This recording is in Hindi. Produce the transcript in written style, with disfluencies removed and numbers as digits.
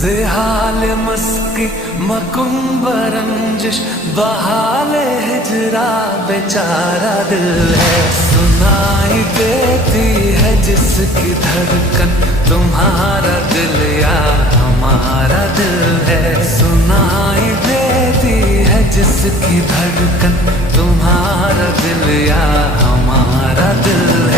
ज़ेहाल मस्की मकुम्ब रंजिश बहाल हिजरा बेचारा दिल है। सुनाई देती है जिसकी धड़कन तुम्हारा दिल या हमारा दिल है। सुनाई देती है जिसकी धड़कन तुम्हारा दिल या हमारा दिल